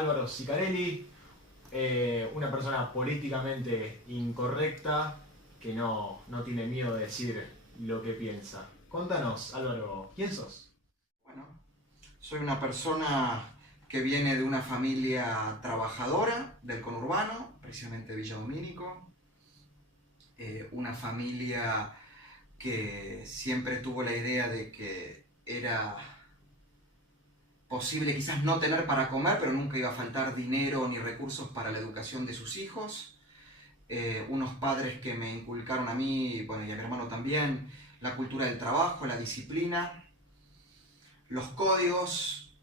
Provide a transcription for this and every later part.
Álvaro Sicarelli, una persona políticamente incorrecta que no tiene miedo de decir lo que piensa. Contanos, Álvaro, ¿quién sos? Bueno, soy una persona que viene de una familia trabajadora del conurbano, precisamente Villa Domínico. Una familia que siempre tuvo la idea de que era posible quizás no tener para comer, pero nunca iba a faltar dinero ni recursos para la educación de sus hijos. Unos padres que me inculcaron a mí, bueno, y a mi hermano también, la cultura del trabajo, la disciplina, los códigos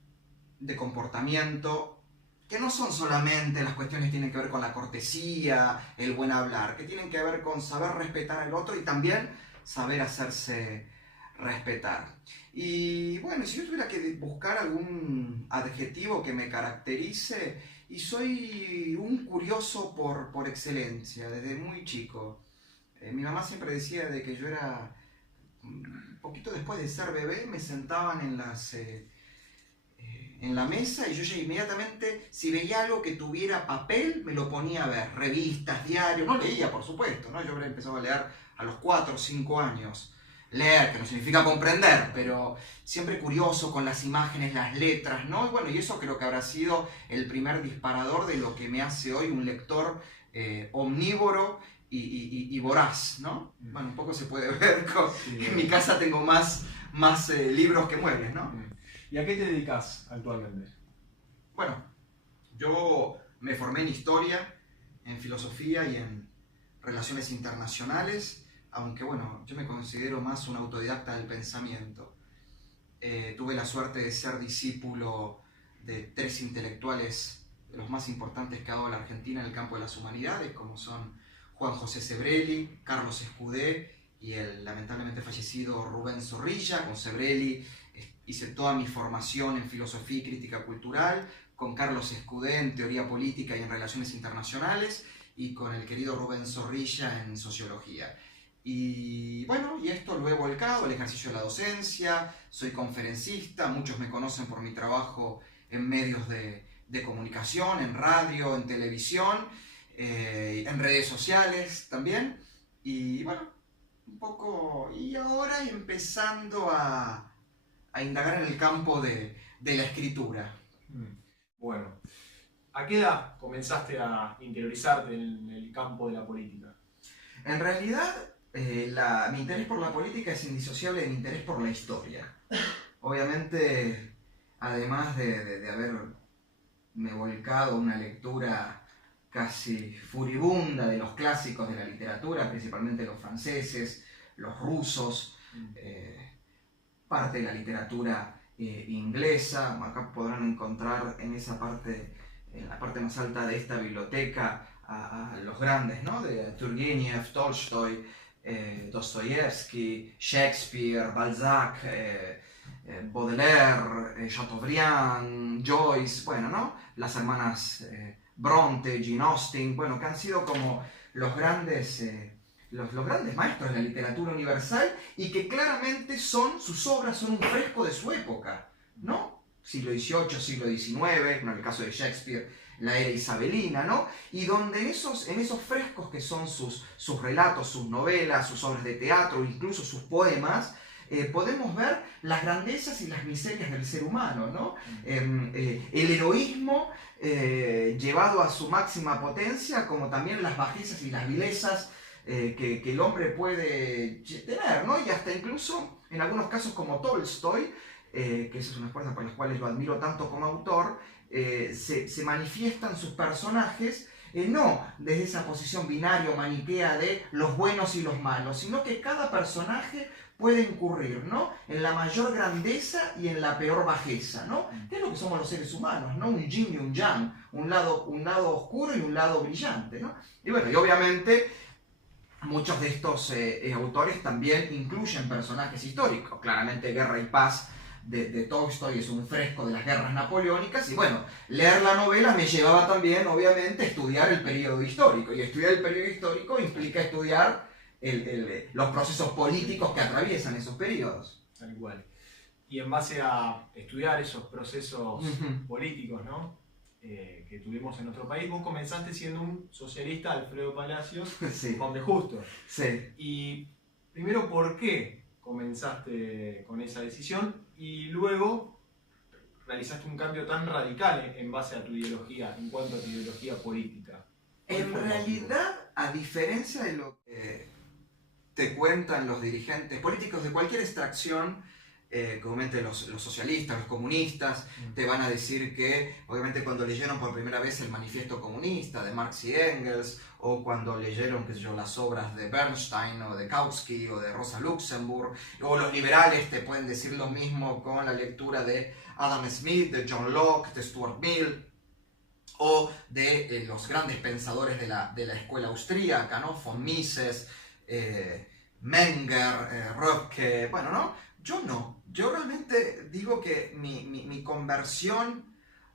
de comportamiento, que no son solamente las cuestiones que tienen que ver con la cortesía, el buen hablar, que tienen que ver con saber respetar al otro y también saber hacerse respetar. Y bueno, si yo tuviera que buscar algún adjetivo que me caracterice, y soy un curioso por excelencia, desde muy chico. Mi mamá siempre decía de que yo era, un poquito después de ser bebé, me sentaban en la mesa y yo ya inmediatamente, si veía algo que tuviera papel, me lo ponía a ver, revistas, diarios, no leía por supuesto, ¿no? Yo habría empezado a leer a los 4 o 5 años. Leer, que no significa comprender, pero siempre curioso con las imágenes, las letras, ¿no? Y bueno, y eso creo que habrá sido el primer disparador de lo que me hace hoy un lector omnívoro y voraz, ¿no? Bueno, un poco se puede ver, en mi casa tengo más libros que muebles, ¿no? ¿Y a qué te dedicas actualmente? Bueno, yo me formé en historia, en filosofía y en relaciones internacionales, aunque bueno, yo me considero más un autodidacta del pensamiento. Tuve la suerte de ser discípulo de 3 intelectuales de los más importantes que ha dado la Argentina en el campo de las humanidades, como son Juan José Sebrelli, Carlos Escudé y el lamentablemente fallecido Rubén Zorrilla. Con Sebrelli hice toda mi formación en filosofía y crítica cultural, con Carlos Escudé en teoría política y en relaciones internacionales, y con el querido Rubén Zorrilla en sociología. Y bueno, y esto lo he volcado al ejercicio de la docencia, soy conferencista, muchos me conocen por mi trabajo en medios de comunicación, en radio, en televisión, en redes sociales también. Y bueno, un poco, y ahora empezando a indagar en el campo de la escritura. Bueno, ¿a qué edad comenzaste a interiorizarte en el campo de la política? En realidad, mi interés por la política es indisociable de mi interés por la historia. Obviamente, además de haberme volcado a una lectura casi furibunda de los clásicos de la literatura, principalmente los franceses, los rusos, parte de la literatura inglesa. Acá podrán encontrar en la parte más alta de esta biblioteca a los grandes, ¿no? De Turgenev, Tolstoy, Dostoyevsky, Shakespeare, Balzac, Baudelaire, Chateaubriand, Joyce, bueno, ¿no? Las hermanas Bronte, Jane Austen, bueno, que han sido como los grandes maestros de la literatura universal, y que claramente sus obras son un fresco de su época, ¿no? Siglo XVIII, siglo XIX, en el caso de Shakespeare, la era isabelina, ¿no? Y donde en esos frescos que son sus relatos, sus novelas, sus obras de teatro, incluso sus poemas, podemos ver las grandezas y las miserias del ser humano, ¿no? El heroísmo llevado a su máxima potencia, como también las bajezas y las vilezas que el hombre puede tener, ¿no? Y hasta incluso, en algunos casos como Tolstoy, que esas son las fuerzas por las cuales lo admiro tanto como autor, se manifiestan sus personajes no desde esa posición binaria o maniquea de los buenos y los malos, sino que cada personaje puede incurrir, ¿no? En la mayor grandeza y en la peor bajeza, ¿no? ¿Qué es lo que somos los seres humanos, ¿no? Un yin y un yang, un lado oscuro y un lado brillante, ¿no? Y bueno, y obviamente muchos de estos autores también incluyen personajes históricos. Claramente Guerra y Paz de Tolstoy es un fresco de las guerras napoleónicas, y bueno, leer la novela me llevaba también, obviamente, a estudiar el periodo histórico, y estudiar el periodo histórico implica estudiar los procesos políticos que atraviesan esos periodos. Tal cual. Y en base a estudiar esos procesos políticos, ¿no? tuvimos en nuestro país, vos comenzaste siendo un socialista, Alfredo Palacios, Sí. con de Justo. Sí. Y primero, ¿por qué comenzaste con esa decisión? Y luego realizaste un cambio tan radical en base a tu ideología, en cuanto a tu ideología política. En realidad, a diferencia de lo que te cuentan los dirigentes políticos de cualquier extracción, obviamente los socialistas, los comunistas, te van a decir que, obviamente, cuando leyeron por primera vez el Manifiesto Comunista de Marx y Engels, o cuando leyeron, qué sé yo, las obras de Bernstein, o de Kautsky, o de Rosa Luxemburg, o los liberales te pueden decir lo mismo con la lectura de Adam Smith, de John Locke, de Stuart Mill, o de los grandes pensadores de la escuela austríaca, ¿no? Von Mises, Menger, Röpke, bueno, ¿no? Yo no. Yo realmente digo que mi conversión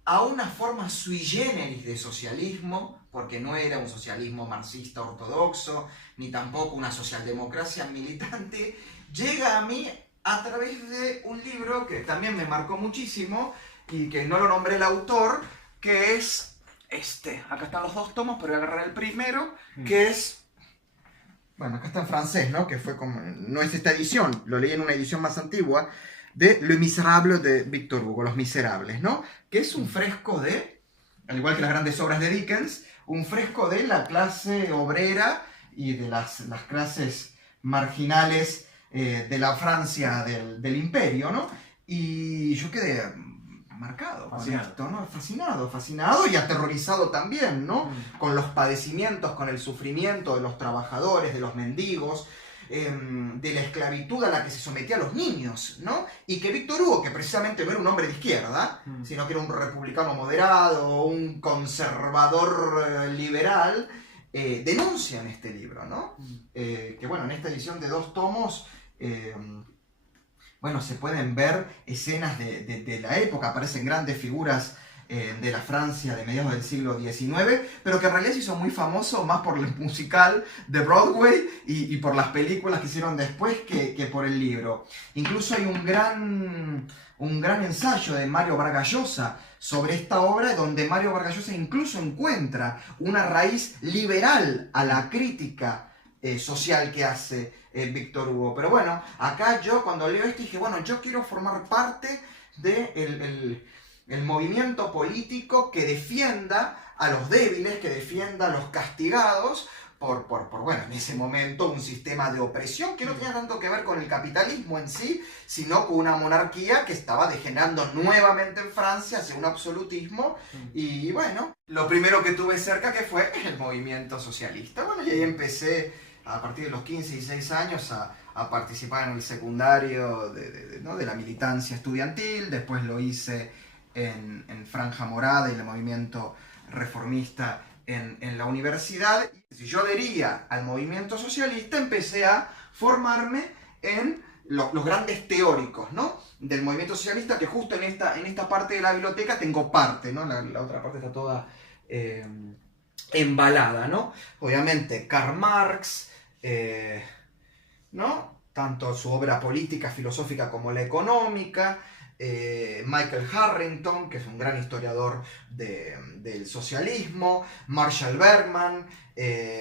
a una forma sui generis de socialismo, porque no era un socialismo marxista ortodoxo, ni tampoco una socialdemocracia militante, llega a mí a través de un libro que también me marcó muchísimo y que no lo nombré el autor, que es acá están los dos tomos, pero voy a agarrar el primero, que es, bueno, acá está en francés, ¿no? Que fue como, no es esta edición, lo leí en una edición más antigua, de Le Miserable de Victor Hugo, Los Miserables, ¿no? Que es un fresco de, al igual que las grandes obras de Dickens, un fresco de la clase obrera y de las clases marginales de la Francia del imperio, ¿no? Y yo quedé marcado con esto, ¿no? Fascinado y aterrorizado también, ¿no? Con los padecimientos, con el sufrimiento de los trabajadores, de los mendigos, de la esclavitud a la que se sometía a los niños, ¿no? Y que Víctor Hugo, que precisamente no era un hombre de izquierda, sino que era un republicano moderado, un conservador liberal, denuncia en este libro, ¿no? Que bueno, en esta edición de 2 tomos, bueno, se pueden ver escenas de la época, aparecen grandes figuras de la Francia de mediados del siglo XIX, pero que en realidad se hizo muy famoso más por el musical de Broadway y por las películas que hicieron después que por el libro. Incluso hay un gran ensayo de Mario Vargas Llosa sobre esta obra, donde Mario Vargas Llosa incluso encuentra una raíz liberal a la crítica social que hace Víctor Hugo. Pero bueno, acá yo cuando leo esto dije, bueno, yo quiero formar parte del el movimiento político que defienda a los débiles, que defienda a los castigados por bueno, en ese momento un sistema de opresión que no tenía tanto que ver con el capitalismo en sí, sino con una monarquía que estaba degenerando nuevamente en Francia hacia un absolutismo. Y bueno, lo primero que tuve cerca que fue el movimiento socialista. Bueno, y ahí empecé a partir de los 15 y 16 años a participar en el secundario de la militancia estudiantil. Después lo hice en Franja Morada y el movimiento reformista en la universidad. Si yo adhería al movimiento socialista, empecé a formarme en los grandes teóricos, ¿no? Del movimiento socialista, que justo en esta parte de la biblioteca tengo parte, ¿no? La otra parte está toda embalada, ¿no? Obviamente Karl Marx, ¿no? Tanto su obra política, filosófica como la económica, Michael Harrington, que es un gran historiador del socialismo, Marshall Bergman,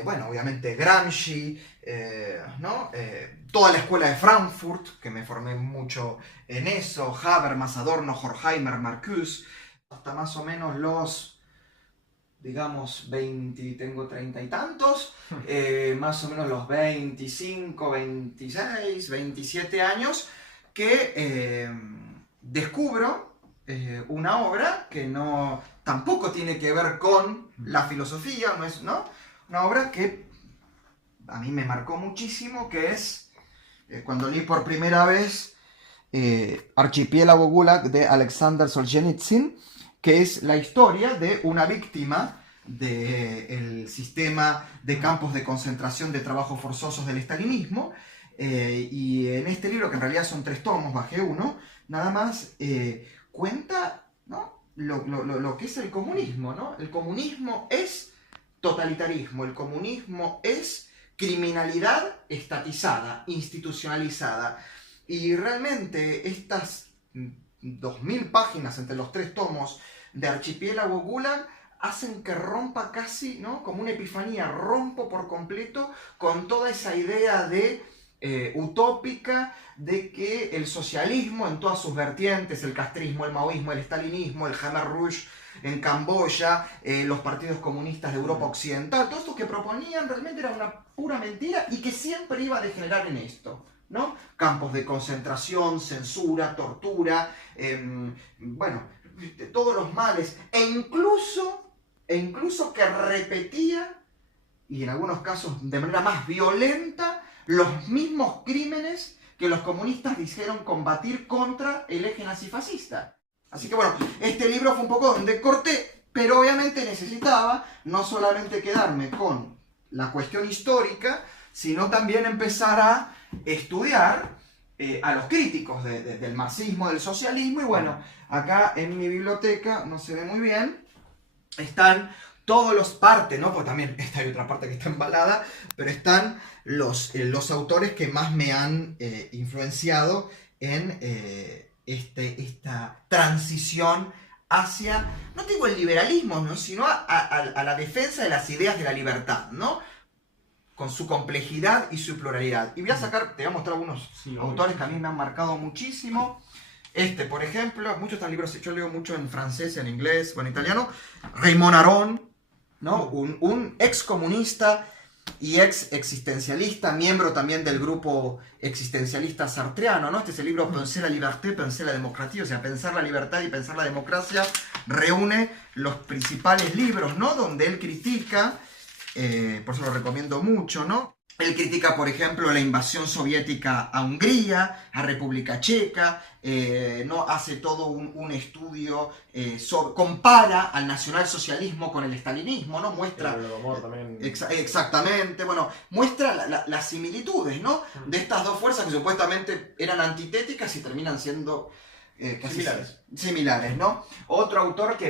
bueno, obviamente Gramsci, ¿no? Toda la escuela de Frankfurt, que me formé mucho en eso, Habermas, Adorno, Horkheimer, Marcuse, hasta más o menos los, digamos, 20, tengo 30 y tantos, más o menos los 25, 26, 27 años, que descubro una obra que no tampoco tiene que ver con la filosofía, ¿no? Una obra que a mí me marcó muchísimo, que es cuando leí por primera vez Archipiélago Gulag de Alexander Solzhenitsyn, que es la historia de una víctima del sistema de campos de concentración de trabajos forzosos del estalinismo. Y en este libro, que en realidad son 3 tomos, bajé uno, nada más cuenta, ¿no? lo que es el comunismo, ¿no? El comunismo es totalitarismo, el comunismo es criminalidad estatizada, institucionalizada. Y realmente estas 2000 páginas entre los 3 tomos de Archipiélago Gulag hacen que rompa casi, ¿no? Como una epifanía, rompo por completo con toda esa idea de utópica de que el socialismo en todas sus vertientes, el castrismo, el maoísmo, el estalinismo, el Khmer Rouge en Camboya, los partidos comunistas de Europa Occidental, todo esto que proponían realmente era una pura mentira y que siempre iba a degenerar en esto, ¿no? Campos de concentración, censura, tortura, bueno, todos los males, e incluso que repetía, y en algunos casos de manera más violenta, los mismos crímenes que los comunistas dijeron combatir contra el eje nazifascista. Así que bueno, este libro fue un poco donde corté, pero obviamente necesitaba no solamente quedarme con la cuestión histórica, sino también empezar a estudiar a los críticos del marxismo, del socialismo, y bueno, acá en mi biblioteca, no se ve muy bien, están todos los partes, ¿no? Pues también esta hay otra parte que está embalada, pero están los autores que más me han influenciado en esta transición hacia, no digo el liberalismo, ¿no? Sino a la defensa de las ideas de la libertad, ¿no? Con su complejidad y su pluralidad. Y voy a sacar, te voy a mostrar algunos autores que a mí me han marcado muchísimo. Por ejemplo, muchos de estos libros, yo leo mucho en francés, en inglés o en italiano. Raymond Aron, ¿no? Un ex comunista y ex existencialista, miembro también del grupo existencialista sartreano, ¿no? Este es el libro Penser la liberté, penser la démocratie, o sea, pensar la libertad y pensar la democracia, reúne los principales libros, ¿no? Donde él critica, por eso lo recomiendo mucho, ¿no? Él critica, por ejemplo, la invasión soviética a Hungría, a República Checa, ¿no? Hace todo un estudio, compara al nacionalsocialismo con el estalinismo, ¿no? Muestra... El amor también. Exactamente, bueno, muestra las similitudes, ¿no? De estas dos fuerzas que supuestamente eran antitéticas y terminan siendo... casi similares, ¿no? Otro autor que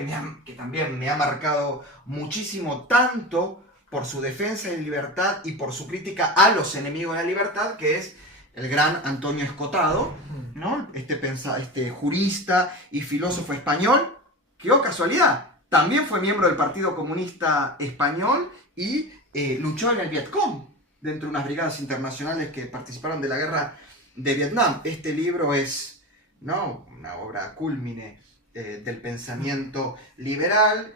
también me ha marcado muchísimo, tanto por su defensa de libertad y por su crítica a los enemigos de la libertad, que es el gran Antonio Escotado, ¿no? Este jurista y filósofo español, que, oh casualidad, también fue miembro del Partido Comunista Español y luchó en el Vietcong, dentro de unas brigadas internacionales que participaron de la guerra de Vietnam. Este libro es, ¿no?, una obra cúlmine del pensamiento liberal.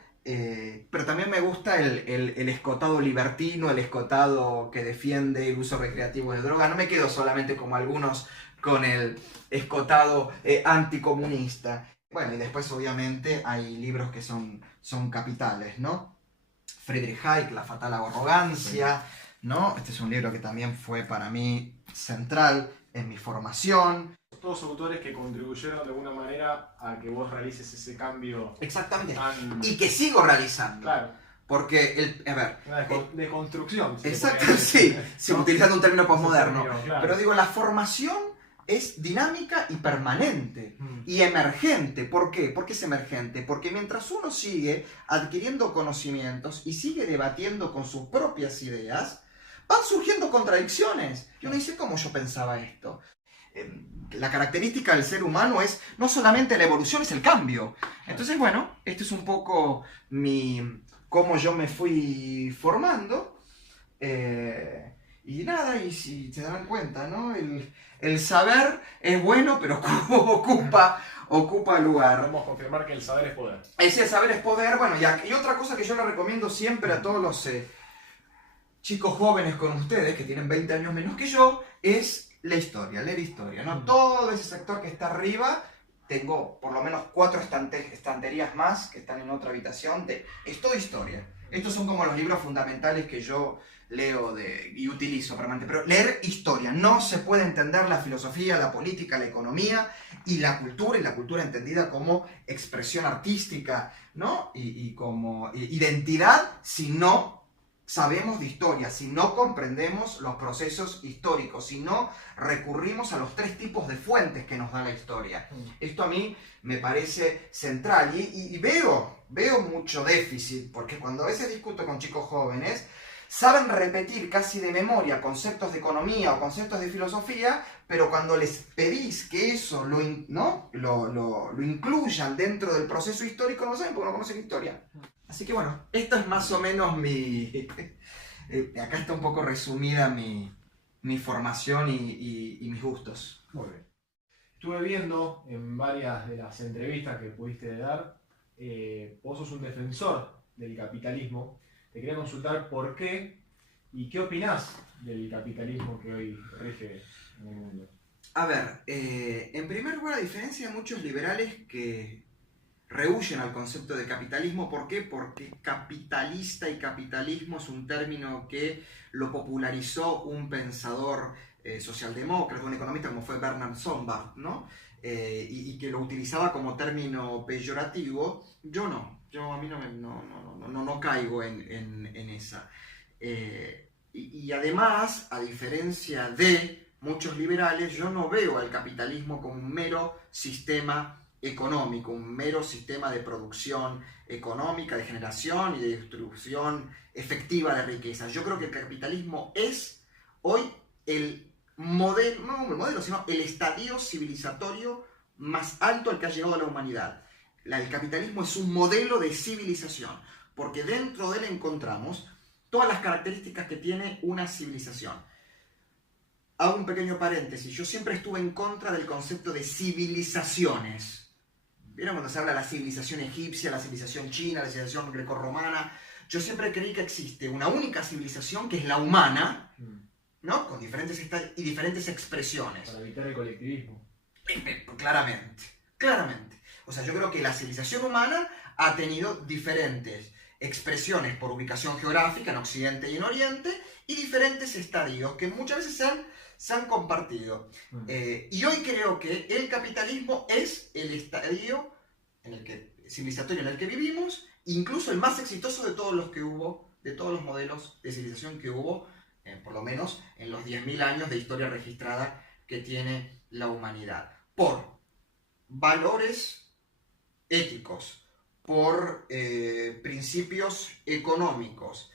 Pero también me gusta el escotado libertino, el escotado que defiende el uso recreativo de drogas. No me quedo solamente como algunos con el escotado anticomunista. Bueno, y después obviamente hay libros que son capitales, ¿no? Friedrich Hayek, La fatal arrogancia, ¿no? Este es un libro que también fue para mí central en mi formación. Todos autores que contribuyeron de alguna manera a que vos realices ese cambio. Exactamente. Tan... Y que sigo realizando. Claro. Porque, una deconstrucción. Exacto, sí, ¿no? Utilizando un término posmoderno. Claro. Pero digo, la formación es dinámica y permanente y emergente. ¿Por qué? ¿Por qué es emergente? Porque mientras uno sigue adquiriendo conocimientos y sigue debatiendo con sus propias ideas, van surgiendo contradicciones. Y uno dice, ¿cómo yo pensaba esto? La característica del ser humano es no solamente la evolución, es el cambio. Entonces, bueno, este es un poco cómo yo me fui formando. Y nada, y si se dan cuenta, ¿no? El saber es bueno, pero ocupa lugar. Podemos confirmar que el saber es poder. Ese saber es poder. Bueno, y otra cosa que yo le recomiendo siempre a todos los chicos jóvenes con ustedes, que tienen 20 años menos que yo, es la historia, leer historia, ¿no? Todo ese sector que está arriba, tengo por lo menos 4 estanterías más que están en otra habitación, es todo historia. Estos son como los libros fundamentales que yo leo y utilizo permanentemente. Pero leer historia, no se puede entender la filosofía, la política, la economía y la cultura entendida como expresión artística, ¿no? Y como identidad, si no sabemos de historia, si no comprendemos los procesos históricos, si no recurrimos a los 3 tipos de fuentes que nos da la historia. Esto a mí me parece central y veo mucho déficit, porque cuando a veces discuto con chicos jóvenes, saben repetir casi de memoria conceptos de economía o conceptos de filosofía, pero cuando les pedís que eso lo incluyan dentro del proceso histórico, no saben porque no conocen historia. Así que bueno, esto es más o menos mi... acá está un poco resumida mi formación y mis gustos. Muy bien. Estuve viendo en varias de las entrevistas que pudiste dar, vos sos un defensor del capitalismo. Te quería consultar por qué y qué opinás del capitalismo que hoy rige en el mundo. A ver, en primer lugar, a diferencia de muchos liberales que rehuyen al concepto de capitalismo, ¿por qué? Porque capitalista y capitalismo es un término que lo popularizó un pensador socialdemócrata, un economista como fue Bernard Sombart, ¿no? Y que lo utilizaba como término peyorativo. Yo no. A mí no caigo en esa. Y además, a diferencia de muchos liberales, yo no veo al capitalismo como un mero sistema económico, un mero sistema de producción económica, de generación y de distribución efectiva de riqueza. Yo creo que el capitalismo es hoy el modelo, no el modelo, sino el estadio civilizatorio más alto al que ha llegado la humanidad. El capitalismo es un modelo de civilización, porque dentro de él encontramos todas las características que tiene una civilización. Hago un pequeño paréntesis, yo siempre estuve en contra del concepto de civilizaciones. ¿Vieron cuando se habla de la civilización egipcia, la civilización china, la civilización grecorromana? Yo siempre creí que existe una única civilización que es la humana, ¿no? Con diferentes expresiones. Para evitar el colectivismo. Claramente. O sea, yo creo que la civilización humana ha tenido diferentes expresiones por ubicación geográfica en Occidente y en Oriente y diferentes estadios que muchas veces se han compartido. Y hoy creo que el capitalismo es el estadio civilizatorio en el que vivimos, incluso el más exitoso de todos los que hubo, de todos los modelos de civilización que hubo, por lo menos en los 10.000 años de historia registrada que tiene la humanidad. Por valores éticos, por principios económicos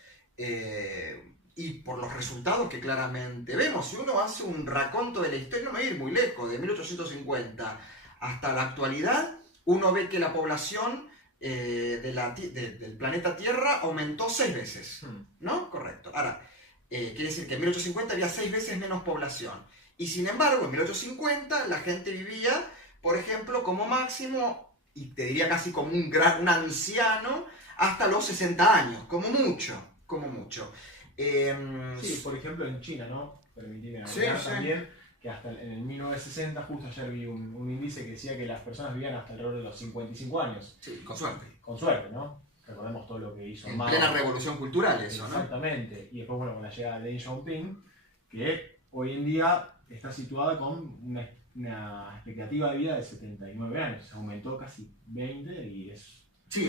y por los resultados que claramente vemos. Si uno hace un raconto de la historia, no me voy a ir muy lejos, de 1850 hasta la actualidad, uno ve que la población del planeta Tierra aumentó 6 veces, ¿no? Correcto. Ahora, quiere decir que en 1850 había 6 veces menos población. Y sin embargo, en 1850 la gente vivía, por ejemplo, como máximo, y te diría casi como un anciano, hasta los 60 años, como mucho. Sí, por ejemplo en China, ¿no? Permitime agregar también que hasta en el 1960, justo ayer vi un índice que decía que las personas vivían hasta alrededor de los 55 años. Sí, con suerte. Con suerte, ¿no? Recordemos todo lo que hizo en Mao. Plena revolución cultural eso, ¿no? Exactamente. Y después, bueno, con la llegada de Deng Xiaoping, que hoy en día está situada con una expectativa de vida de 79 años. Aumentó casi 20 y es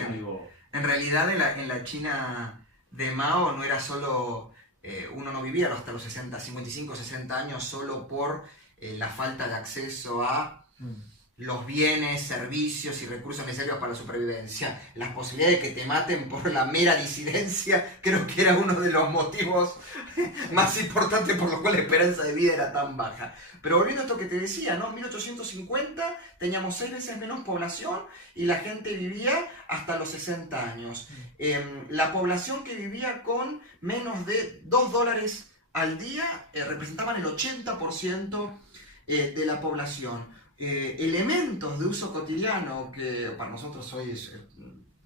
algo... En realidad en la China de Mao no era solo... uno no vivía hasta los 55, 60 años solo por la falta de acceso a los bienes, servicios y recursos necesarios para la supervivencia. Las posibilidades de que te maten por la mera disidencia creo que era uno de los motivos más importantes por los cuales la esperanza de vida era tan baja. Pero volviendo a esto que te decía, ¿no? En 1850 teníamos 6 veces menos población y la gente vivía hasta los 60 años. La población que vivía con menos de $2 al día representaban el 80% de la población. Elementos de uso cotidiano que para nosotros hoy es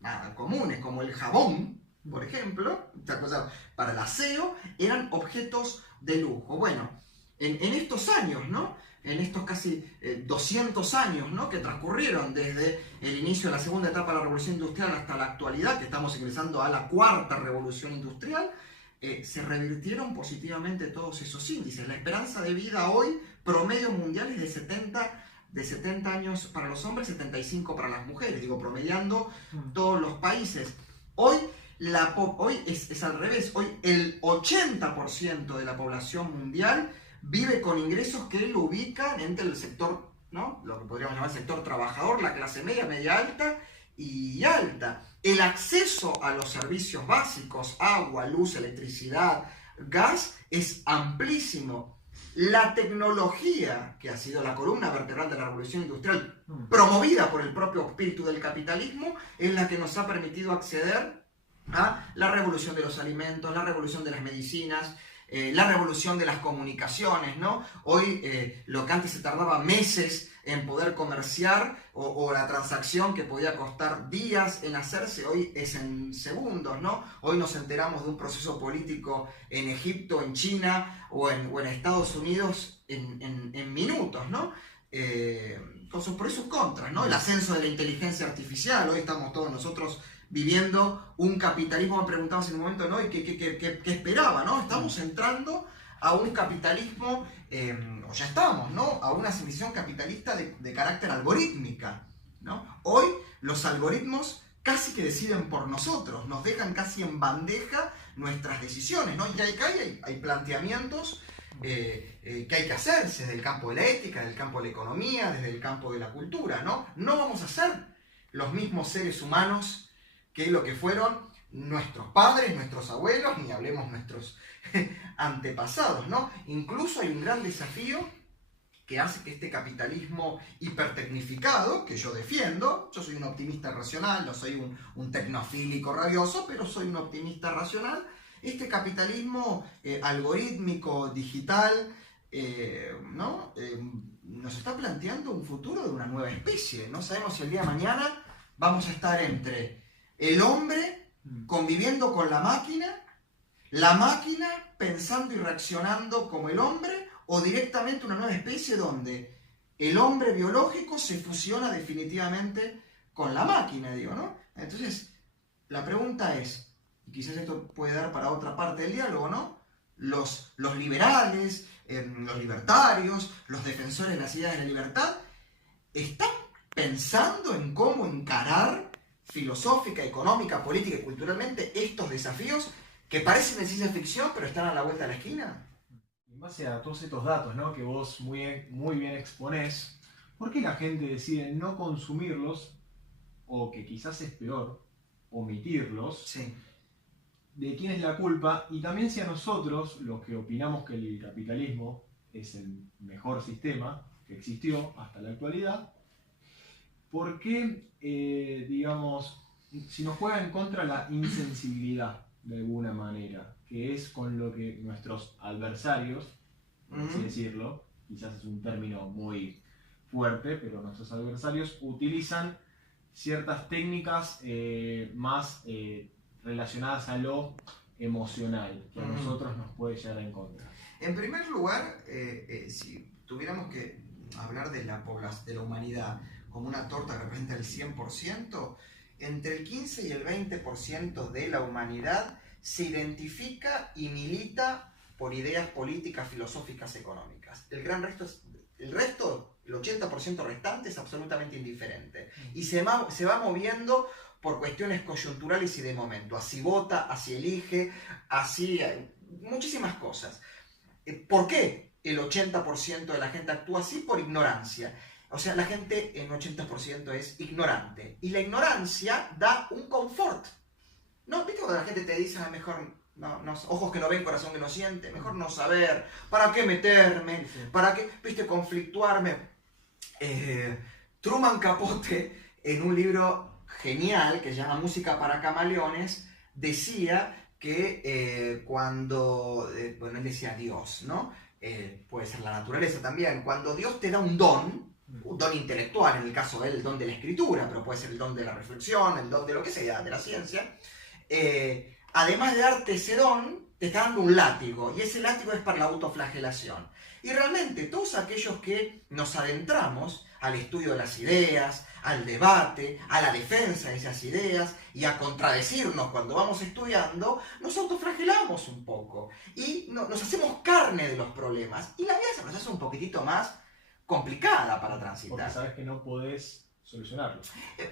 nada comunes, como el jabón, por ejemplo, para el aseo, eran objetos de lujo. Bueno, en estos años, ¿no? En estos casi 200 años, ¿no? Que transcurrieron desde el inicio de la segunda etapa de la revolución industrial hasta la actualidad, que estamos ingresando a la cuarta revolución industrial, se revirtieron positivamente todos esos índices. La esperanza de vida hoy, promedio mundial, es de 70 años para los hombres, 75 para las mujeres, digo, promediando todos los países. Hoy es al revés, hoy el 80% de la población mundial vive con ingresos que lo ubican entre el sector, ¿no? Lo que podríamos llamar el sector trabajador, la clase media, media alta, y alta. El acceso a los servicios básicos, agua, luz, electricidad, gas, es amplísimo. La tecnología, que ha sido la columna vertebral de la revolución industrial, promovida por el propio espíritu del capitalismo, es la que nos ha permitido acceder a la revolución de los alimentos, la revolución de las medicinas, la revolución de las comunicaciones, ¿no? Hoy lo que antes se tardaba meses en poder comerciar o la transacción que podía costar días en hacerse, hoy es en segundos, ¿no? Hoy nos enteramos de un proceso político en Egipto, en China o en Estados Unidos en minutos, ¿no? Con sus pros y sus contras, ¿no? El ascenso de la inteligencia artificial, hoy estamos todos nosotros viviendo un capitalismo, me preguntamos en un momento, ¿no? ¿Qué esperaba, ¿no? Estamos entrando a un capitalismo, o ya estamos, ¿no? A una civilización capitalista de carácter algorítmica, ¿no? Hoy los algoritmos casi que deciden por nosotros, nos dejan casi en bandeja nuestras decisiones, ¿no? Y hay planteamientos que hay que hacerse desde el campo de la ética, desde el campo de la economía, desde el campo de la cultura, ¿no? No vamos a ser los mismos seres humanos que lo que fueron nuestros padres, nuestros abuelos, ni hablemos nuestros antepasados, ¿no? Incluso hay un gran desafío que hace que este capitalismo hipertecnificado, que yo defiendo, yo soy un optimista racional, no soy un tecnofílico rabioso, pero soy un optimista racional, este capitalismo algorítmico, digital, ¿no? Nos está planteando un futuro de una nueva especie. No sabemos si el día de mañana vamos a estar entre el hombre conviviendo con la máquina pensando y reaccionando como el hombre, o directamente una nueva especie donde el hombre biológico se fusiona definitivamente con la máquina, digo, ¿no? Entonces, la pregunta es, y quizás esto puede dar para otra parte del diálogo, ¿no? Los liberales, los libertarios, los defensores de las ideas de la libertad, ¿están pensando en cómo encarar filosófica, económica, política y culturalmente estos desafíos que parecen de ciencia ficción pero están a la vuelta de la esquina? En base a todos estos datos, ¿no? Que vos muy bien exponés, ¿por qué la gente decide no consumirlos, o que quizás es peor, omitirlos? Sí. ¿De quién es la culpa? Y también si a nosotros, los que opinamos que el capitalismo es el mejor sistema que existió hasta la actualidad, ¿por qué, digamos, si nos juega en contra la insensibilidad de alguna manera, que es con lo que nuestros adversarios, por así decirlo, quizás es un término muy fuerte, pero nuestros adversarios utilizan ciertas técnicas más relacionadas a lo emocional, que a nosotros nos puede llegar a encontrar? En primer lugar, si tuviéramos que hablar de la humanidad como una torta que representa el 100%, entre el 15 y el 20% de la humanidad se identifica y milita por ideas políticas, filosóficas, económicas. El resto, el 80% restante, es absolutamente indiferente. Y se va moviendo por cuestiones coyunturales y de momento. Así vota, así elige, así muchísimas cosas. ¿Por qué el 80% de la gente actúa así? Por ignorancia. O sea, la gente en 80% es ignorante. Y la ignorancia da un confort. ¿No? ¿Viste cuando la gente te dice, mejor ojos que no ven, corazón que no siente? Mejor no saber. ¿Para qué meterme? ¿Para qué, viste, conflictuarme? Truman Capote, en un libro genial que se llama Música para Camaleones, decía que cuando, bueno, él decía Dios, ¿no? Puede ser la naturaleza también. Cuando Dios te da un don intelectual, en el caso de él, el don de la escritura, pero puede ser el don de la reflexión, el don de lo que sea, de la ciencia, además de darte ese don, te está dando un látigo, y ese látigo es para la autoflagelación. Y realmente todos aquellos que nos adentramos al estudio de las ideas, al debate, a la defensa de esas ideas y a contradecirnos cuando vamos estudiando, nos autoflagelamos un poco y nos hacemos carne de los problemas, y la vida se nos hace un poquitito más complicada para transitar. Porque sabes que no podés solucionarlo.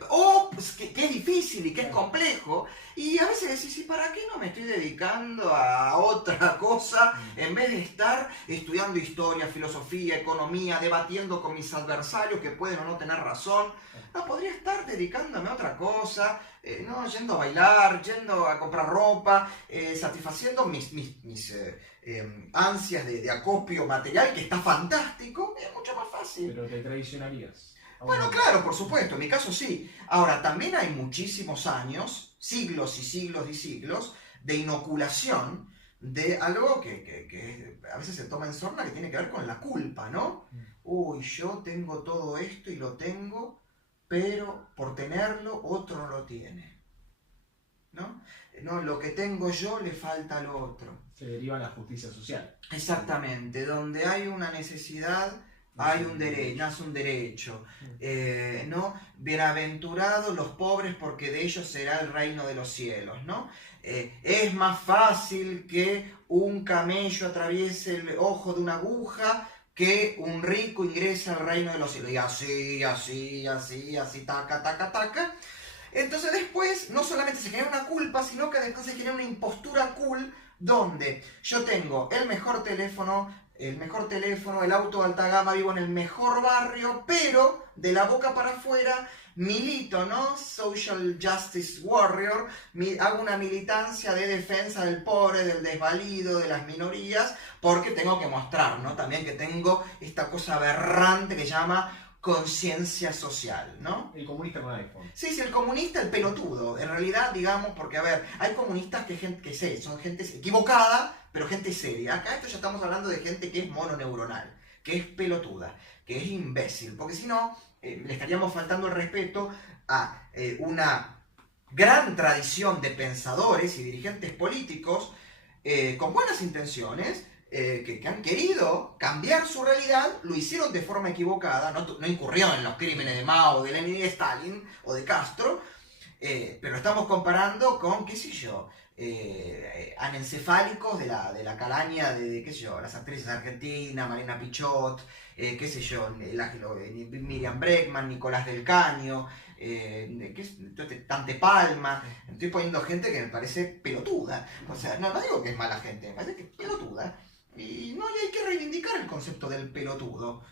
O pues, que es difícil y que es complejo. Y a veces decís, ¿y para qué no me estoy dedicando a otra cosa en vez de estar estudiando historia, filosofía, economía, debatiendo con mis adversarios que pueden o no tener razón? No, podría estar dedicándome a otra cosa, no, yendo a bailar, yendo a comprar ropa, satisfaciendo mis ansias de acopio material, que está fantástico, es mucho más fácil. Pero te traicionarías. Bueno, claro, por supuesto, en mi caso sí. Ahora, también hay muchísimos años, siglos y siglos y siglos, de inoculación de algo que a veces se toma en sorna, que tiene que ver con la culpa, ¿no? Uy, yo tengo todo esto y lo tengo, pero por tenerlo otro no lo tiene, ¿no? No, lo que tengo yo le falta al otro. Se deriva en la justicia social. Exactamente, donde hay una necesidad, hay un derecho, nace un derecho, ¿no? Bienaventurados los pobres porque de ellos será el reino de los cielos, ¿no? Es más fácil que un camello atraviese el ojo de una aguja que un rico ingrese al reino de los cielos. Y así, taca. Entonces después no solamente se genera una culpa, sino que después se genera una impostura cool donde yo tengo el mejor teléfono, el auto de alta gama, vivo en el mejor barrio, pero de la boca para afuera milito, ¿no? Social Justice Warrior, hago una militancia de defensa del pobre, del desvalido, de las minorías, porque tengo que mostrar, ¿no? También que tengo esta cosa aberrante que se llama conciencia social, ¿no? El comunista con iPhone. Sí, el comunista, el pelotudo. En realidad, digamos, porque, a ver, hay comunistas que son gente equivocada, pero gente seria. Acá esto ya estamos hablando de gente que es mononeuronal, que es pelotuda, que es imbécil, porque si no, le estaríamos faltando el respeto a una gran tradición de pensadores y dirigentes políticos con buenas intenciones, que han querido cambiar su realidad, lo hicieron de forma equivocada, no incurrieron en los crímenes de Mao, de Lenin y de Stalin, o de Castro, pero estamos comparando con, qué sé yo, anencefálicos de la calaña de qué sé yo, las actrices argentinas, Marina Pichot, qué sé yo, Miriam Bregman, Nicolás del Caño, Tante Palma. Estoy poniendo gente que me parece pelotuda. O sea, no digo que es mala gente, me parece que es pelotuda. Y hay que reivindicar el concepto del pelotudo.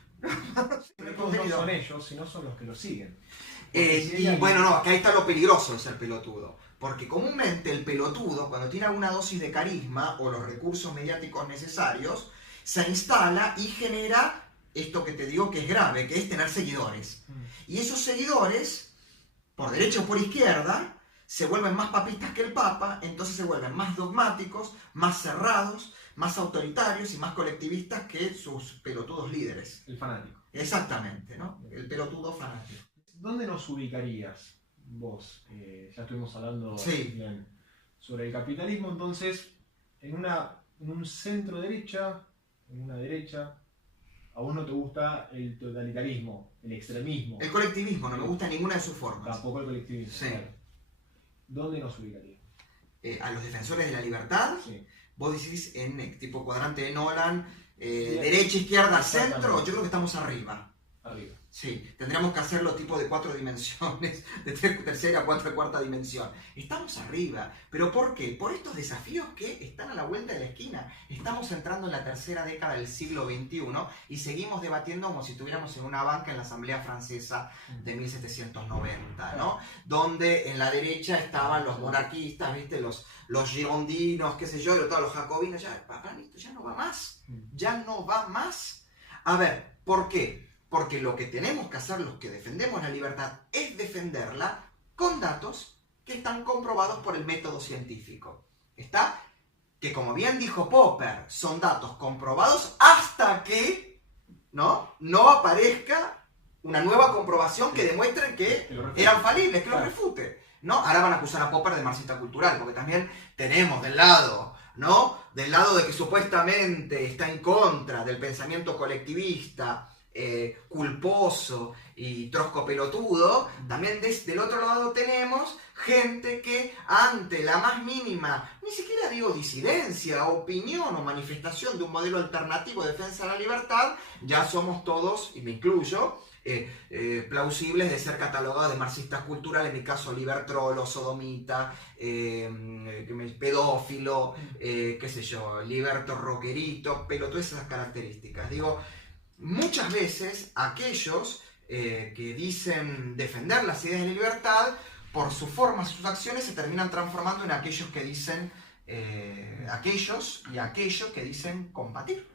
Pero no son ellos, sino son los que lo siguen. Bueno, no, acá está lo peligroso de ser pelotudo. Porque comúnmente el pelotudo, cuando tiene alguna dosis de carisma o los recursos mediáticos necesarios, se instala y genera esto que te digo que es grave, que es tener seguidores. Y esos seguidores, por derecha o por izquierda, se vuelven más papistas que el Papa, entonces se vuelven más dogmáticos, más cerrados, más autoritarios y más colectivistas que sus pelotudos líderes. El fanático. Exactamente, ¿no? El pelotudo fanático. ¿Dónde nos ubicarías vos? Ya estuvimos hablando bien sobre el capitalismo, entonces, en un centro derecha, en una derecha, a vos no te gusta el totalitarismo, el extremismo. El colectivismo, no me gusta ninguna de sus formas. Tampoco el colectivismo. Sí. Claro. ¿Dónde nos ubicarías? A los defensores de la libertad. Sí. Vos decís en tipo cuadrante de Nolan, derecha, izquierda, centro, yo creo que estamos arriba. Arriba. Sí, tendríamos que hacerlo tipo de 4 dimensiones, de tercera, cuarta dimensión. Estamos arriba, pero ¿por qué? Por estos desafíos que están a la vuelta de la esquina. Estamos entrando en la tercera década del siglo XXI y seguimos debatiendo como si estuviéramos en una banca en la Asamblea Francesa de 1790, ¿no? Donde en la derecha estaban los monarquistas, ¿viste? Los girondinos, qué sé yo, y todos los jacobinos. Esto ya no va más. Ya no va más. A ver, ¿por qué? Porque lo que tenemos que hacer los que defendemos la libertad es defenderla con datos que están comprobados por el método científico. Está que, como bien dijo Popper, son datos comprobados hasta que no aparezca una nueva comprobación que demuestre que eran falibles, que lo refute. ¿No? Ahora van a acusar a Popper de marxista cultural, porque también tenemos del lado, ¿no? Del lado de que supuestamente está en contra del pensamiento colectivista, culposo y trosco pelotudo, también del otro lado tenemos gente que ante la más mínima, ni siquiera digo disidencia, opinión o manifestación de un modelo alternativo de defensa de la libertad, ya somos todos, y me incluyo, plausibles de ser catalogados de marxistas culturales, en mi caso libertrolo, sodomita, pedófilo, qué sé yo, liberto rockerito, pero todas esas características. Digo, muchas veces aquellos que dicen defender las ideas de libertad, por sus formas, sus acciones, se terminan transformando en aquellos que dicen aquellos que dicen combatir.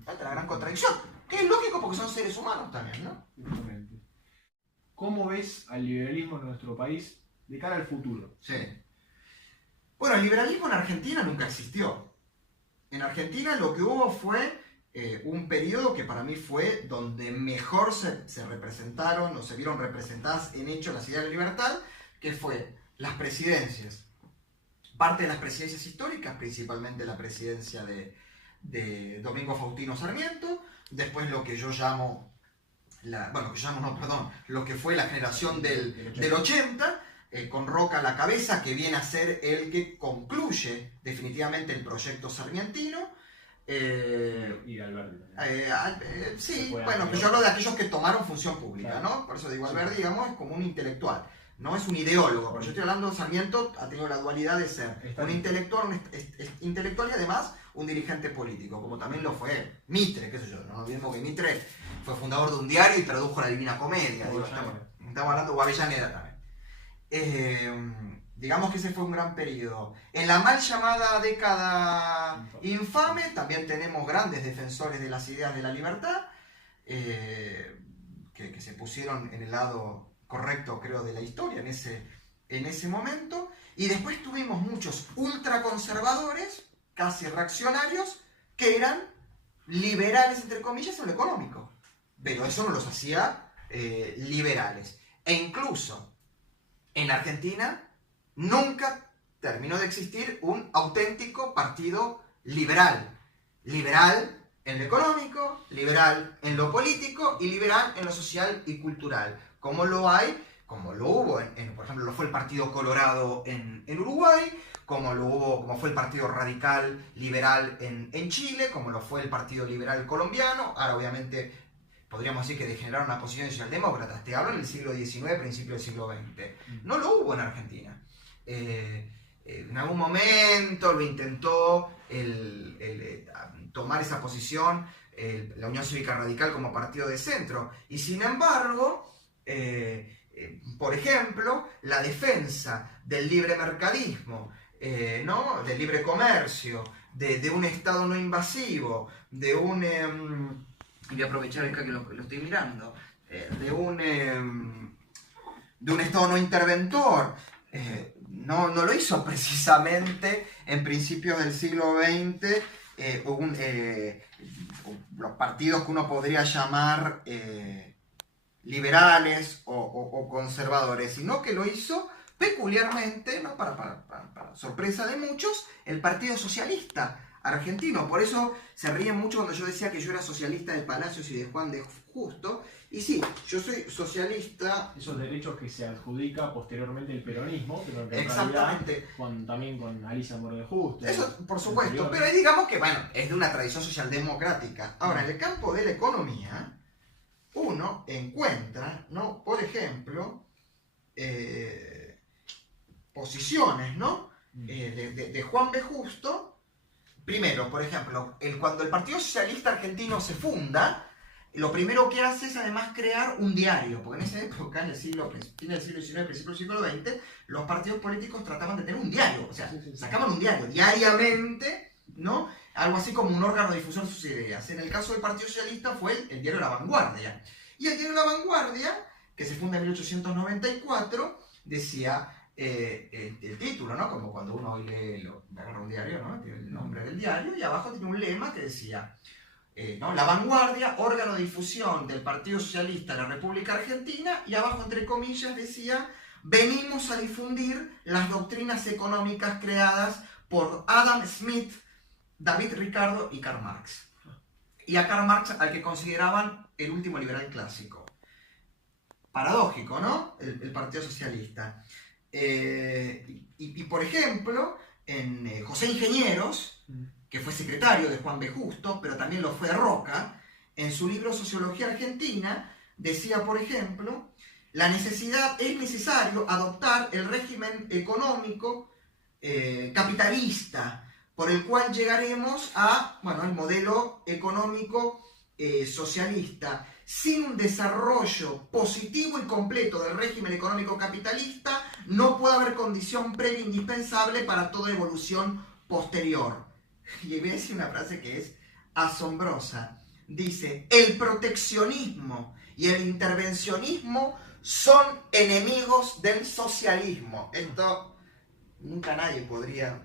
Esta es la gran contradicción, que es lógico porque son seres humanos también, ¿no? Justamente. ¿Cómo ves al liberalismo en nuestro país de cara al futuro? Sí. Bueno, el liberalismo en Argentina nunca existió. En Argentina lo que hubo fue un periodo que para mí fue donde mejor se representaron o se vieron representadas en hecho las ideas de libertad, que fue las presidencias. Parte de las presidencias históricas, principalmente la presidencia de Domingo Faustino Sarmiento, después lo que yo llamo, lo que fue la generación del 80, con Roca a la cabeza, que viene a ser el que concluye definitivamente el proyecto sarmientino. Y Alberti también. Sí, bueno, yo hablo de aquellos que tomaron función pública, claro, ¿no? Por eso digo, Alberti, digamos, es como un intelectual, no es un ideólogo, pero yo estoy hablando, Sarmiento ha tenido la dualidad de ser un intelectual, y además un dirigente político, como también lo fue Mitre, qué sé yo, no olvidemos que Mitre fue fundador de un diario y tradujo la Divina Comedia, estamos hablando de Avellaneda también. Digamos que ese fue un gran periodo. En la mal llamada década infame también tenemos grandes defensores de las ideas de la libertad, que se pusieron en el lado correcto, creo, de la historia en ese momento. Y después tuvimos muchos ultraconservadores, casi reaccionarios, que eran liberales, entre comillas, en lo económico. Pero eso no los hacía liberales. E incluso en Argentina nunca terminó de existir un auténtico partido liberal. Liberal en lo económico, liberal en lo político y liberal en lo social y cultural. Como lo hay, como lo hubo, por ejemplo, lo fue el Partido Colorado en Uruguay, como fue el Partido Radical Liberal en Chile, como lo fue el Partido Liberal Colombiano. Ahora, obviamente, podríamos decir que degeneraron una posición de socialdemócratas. Te hablo en el siglo XIX, principio del siglo XX. No lo hubo en Argentina. En algún momento lo intentó tomar esa posición la Unión Cívica Radical como partido de centro, y sin embargo, por ejemplo, la defensa del libre mercadismo, ¿no? Del libre comercio, de un Estado no invasivo, y voy a aprovechar acá que lo estoy mirando, de un Estado no interventor, no lo hizo precisamente en principios del siglo XX los partidos que uno podría llamar liberales o conservadores, sino que lo hizo peculiarmente, ¿no? para sorpresa de muchos, el Partido Socialista Argentino. Por eso se ríen mucho cuando yo decía que yo era socialista de Palacios y de Juan de Justo. Y sí, yo soy socialista. Esos derechos que se adjudica posteriormente el peronismo, pero que en exactamente, realidad, también con Alicia Amor de Justo. Eso, por supuesto, pero ahí digamos que, bueno, es de una tradición socialdemocrática. Ahora, en el campo de la economía, uno encuentra, ¿no? Por ejemplo, posiciones, ¿no? De Juan B. Justo. Primero, por ejemplo, cuando el Partido Socialista Argentino se funda, lo primero que hace es además crear un diario, porque en esa época, en el fin del siglo XIX, principio del siglo XX, los partidos políticos trataban de tener un diario, o sea, sacaban un diario diariamente, ¿no? Algo así como un órgano de difusión de sus ideas. En el caso del Partido Socialista fue el diario La Vanguardia. Y el diario La Vanguardia, que se funda en 1894, decía el título, ¿no? Como cuando uno hoy agarra un diario, ¿no? Tiene el nombre del diario, y abajo tiene un lema que decía, ¿no? La Vanguardia, órgano de difusión del Partido Socialista de la República Argentina, y abajo, entre comillas, decía: venimos a difundir las doctrinas económicas creadas por Adam Smith, David Ricardo y Karl Marx. Y a Karl Marx, al que consideraban el último liberal clásico. Paradójico, ¿no? El Partido Socialista. Y por ejemplo, en José Ingenieros, que fue secretario de Juan B. Justo, pero también lo fue Roca, en su libro Sociología Argentina, decía, por ejemplo, es necesario adoptar el régimen económico capitalista, por el cual llegaremos a, bueno, el modelo económico socialista. Sin un desarrollo positivo y completo del régimen económico capitalista, no puede haber condición previa indispensable para toda evolución posterior. Y voy a decir una frase que es asombrosa. Dice, el proteccionismo y el intervencionismo son enemigos del socialismo. Esto nunca nadie podría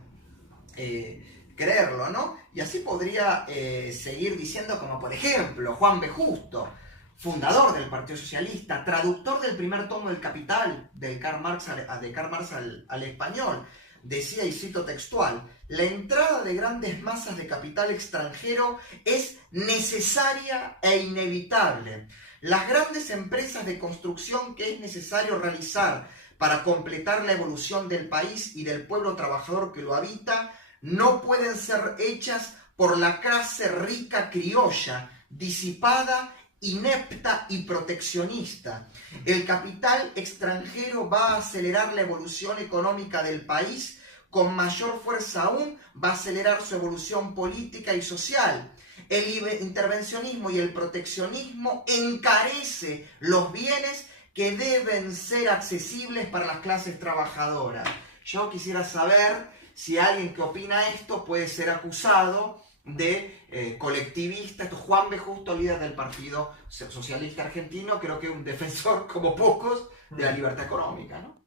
creerlo, ¿no? Y así podría seguir diciendo, como por ejemplo Juan B. Justo, fundador del Partido Socialista, traductor del primer tomo del Capital de Karl Marx al español, decía, y cito textual, la entrada de grandes masas de capital extranjero es necesaria e inevitable. Las grandes empresas de construcción que es necesario realizar para completar la evolución del país y del pueblo trabajador que lo habita, no pueden ser hechas por la clase rica criolla, disipada, inepta y proteccionista. El capital extranjero va a acelerar la evolución económica del país, con mayor fuerza aún va a acelerar su evolución política y social. El intervencionismo y el proteccionismo encarece los bienes que deben ser accesibles para las clases trabajadoras. Yo quisiera saber si alguien que opina esto puede ser acusado de colectivista. Esto es Juan B. Justo, líder del Partido Socialista Argentino, creo que un defensor como pocos de la libertad económica, ¿no?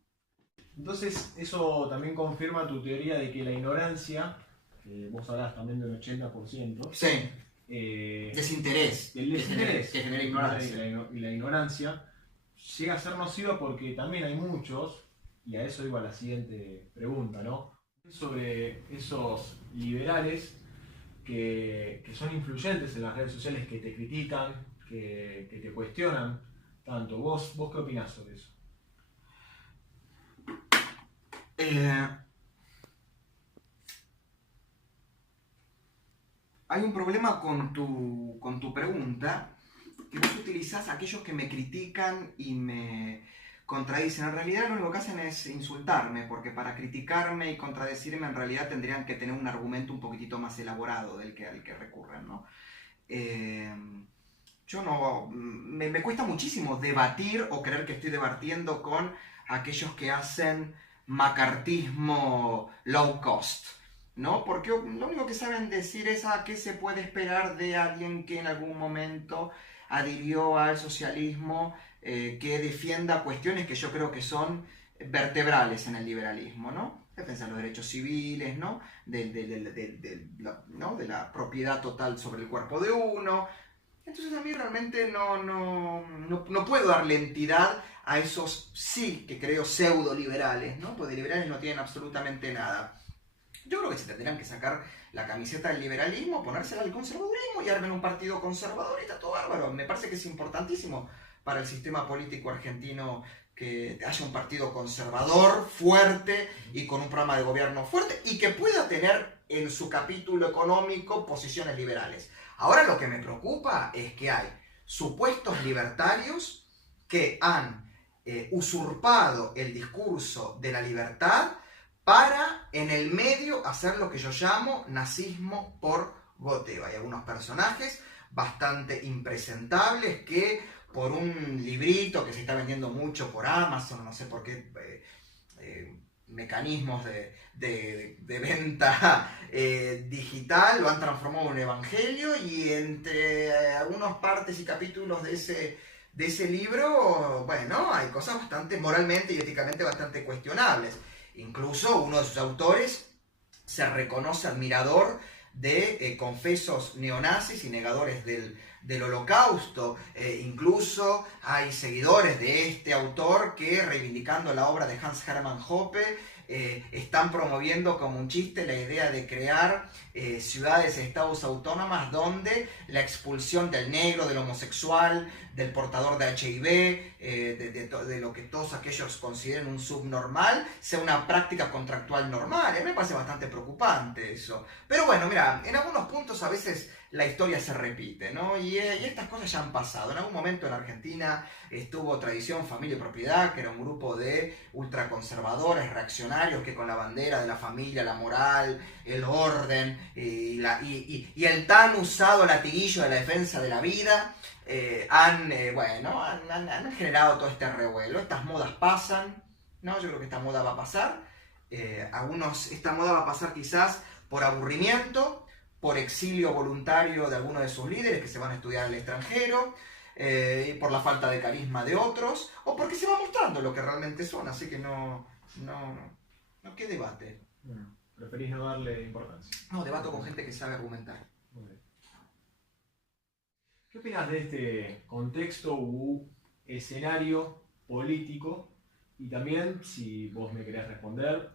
Entonces eso también confirma tu teoría de que la ignorancia, que vos hablás también del 80%, sí. Desinterés, del desinterés que genera ignorancia. Y la ignorancia llega a ser nociva porque también hay muchos, y a eso iba la siguiente pregunta, ¿no? Sobre esos liberales que son influyentes en las redes sociales, que te critican, que te cuestionan tanto. ¿Vos qué opinás sobre eso? Hay un problema con tu pregunta, que vos utilizás aquellos que me critican y me contradicen. En realidad lo único que hacen es insultarme, porque para criticarme y contradecirme en realidad tendrían que tener un argumento un poquitito más elaborado al que recurren, ¿no? Yo no... Me cuesta muchísimo debatir o creer que estoy debatiendo con aquellos que hacen macartismo low cost, ¿no? Porque lo único que saben decir es a qué se puede esperar de alguien que en algún momento adhirió al socialismo, que defienda cuestiones que yo creo que son vertebrales en el liberalismo, ¿no? Defensa de los derechos civiles, ¿no? ¿no? De la propiedad total sobre el cuerpo de uno. Entonces a mí realmente no puedo darle entidad a esos sí que creo pseudo liberales, ¿no? Porque de liberales no tienen absolutamente nada. Yo creo que se tendrían que sacar la camiseta del liberalismo, ponérsela al conservadurismo y armen un partido conservador y está todo bárbaro. Me parece que es importantísimo para el sistema político argentino que haya un partido conservador, fuerte y con un programa de gobierno fuerte y que pueda tener en su capítulo económico posiciones liberales. Ahora lo que me preocupa es que hay supuestos libertarios que han usurpado el discurso de la libertad para en el medio hacer lo que yo llamo nazismo por goteo. Hay algunos personajes bastante impresentables que por un librito que se está vendiendo mucho por Amazon, no sé por qué mecanismos de venta digital, lo han transformado en un evangelio, y entre algunas partes y capítulos de ese libro, bueno, hay cosas bastante moralmente y éticamente bastante cuestionables. Incluso uno de sus autores se reconoce admirador de confesos neonazis y negadores del Holocausto. Incluso hay seguidores de este autor que, reivindicando la obra de Hans Hermann Hoppe, están promoviendo como un chiste la idea de crear ciudades y estados autónomas donde la expulsión del negro, del homosexual, del portador de HIV, de lo que todos aquellos consideren un subnormal, sea una práctica contractual normal. A mí me parece bastante preocupante eso. Pero bueno, mira, en algunos puntos a veces la historia se repite, ¿no? Y estas cosas ya han pasado. En algún momento en Argentina estuvo Tradición, Familia y Propiedad, que era un grupo de ultraconservadores, reaccionarios, que con la bandera de la familia, la moral, el orden y el tan usado latiguillo de la defensa de la vida, han generado todo este revuelo. Estas modas pasan, ¿no? Yo creo que esta moda va a pasar. Esta moda va a pasar quizás por aburrimiento, por exilio voluntario de algunos de sus líderes que se van a estudiar al extranjero, por la falta de carisma de otros, o porque se va mostrando lo que realmente son. Así que no ¿qué debate? Bueno, preferís no darle importancia. No, debato con gente que sabe argumentar. Muy bien. ¿Qué opinas de este contexto u escenario político? Y también, si vos me querés responder,